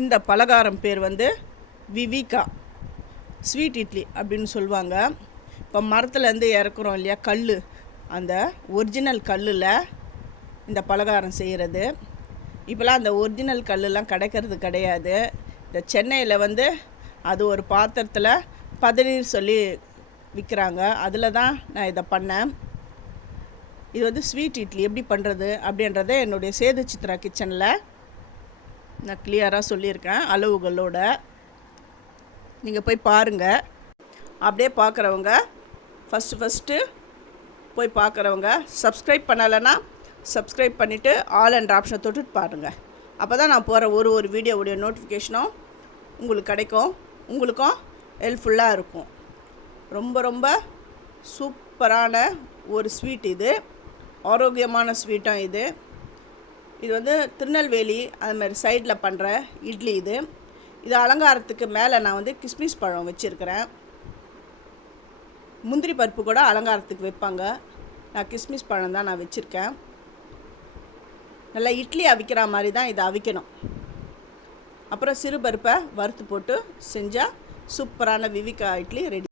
இந்த பலகாரம் பேர் வந்து விவிகா ஸ்வீட் இட்லி அப்படின்னு சொல்லுவாங்க. இப்போ மரத்துலேருந்து இறக்குறோம் இல்லையா கல், அந்த ஒரிஜினல் கல்லில் இந்த பலகாரம் செய்கிறது. இப்போலாம் அந்த ஒரிஜினல் கல்லுலாம் கிடைக்கிறது கிடையாது. இந்த சென்னையில் வந்து அது ஒரு பாத்திரத்தில் பதநீர் சொல்லி விற்கிறாங்க. அதில் தான் நான் இதை பண்ணேன். இது வந்து ஸ்வீட் இட்லி எப்படி பண்ணுறது அப்படின்றத என்னுடைய சேது சித்ரா கிச்சனில் நான் கிளியராக சொல்லியிருக்கேன் அளவுகளோட. நீங்கள் போய் பாருங்கள். அப்படியே பார்க்குறவங்க ஃபஸ்ட்டு போய் பார்க்குறவங்க சப்ஸ்கிரைப் பண்ணலைன்னா சப்ஸ்கிரைப் பண்ணிவிட்டு ஆல் என்ற ஆப்ஷனை தொட்டுட்டு பாருங்கள். அப்போ தான் நான் போகிற ஒரு வீடியோவுடைய நோட்டிஃபிகேஷனும் உங்களுக்கு கிடைக்கும், உங்களுக்கும் ஹெல்ப்ஃபுல்லாக இருக்கும். ரொம்ப ரொம்ப சூப்பரான ஒரு ஸ்வீட் இது, ஆரோக்கியமான ஸ்வீட்டும் இது. இது வந்து திருநெல்வேலி அதுமாதிரி சைடில் பண்ணுற இட்லி இது. இது அலங்காரத்துக்கு மேலே நான் வந்து கிஸ்மிஸ் பழம் வச்சுருக்கிறேன். முந்திரி பருப்பு கூட அலங்காரத்துக்கு வைப்பாங்க. நான் கிஸ்மிஸ் பழம் தான் நான் வச்சுருக்கேன். நல்லா இட்லி அவிக்கிற மாதிரி தான் இதை அவிக்கணும். அப்புறம் சிறு பருப்பை வறுத்து போட்டு செஞ்சால் சூப்பரான விவிகா இட்லி ரெடி.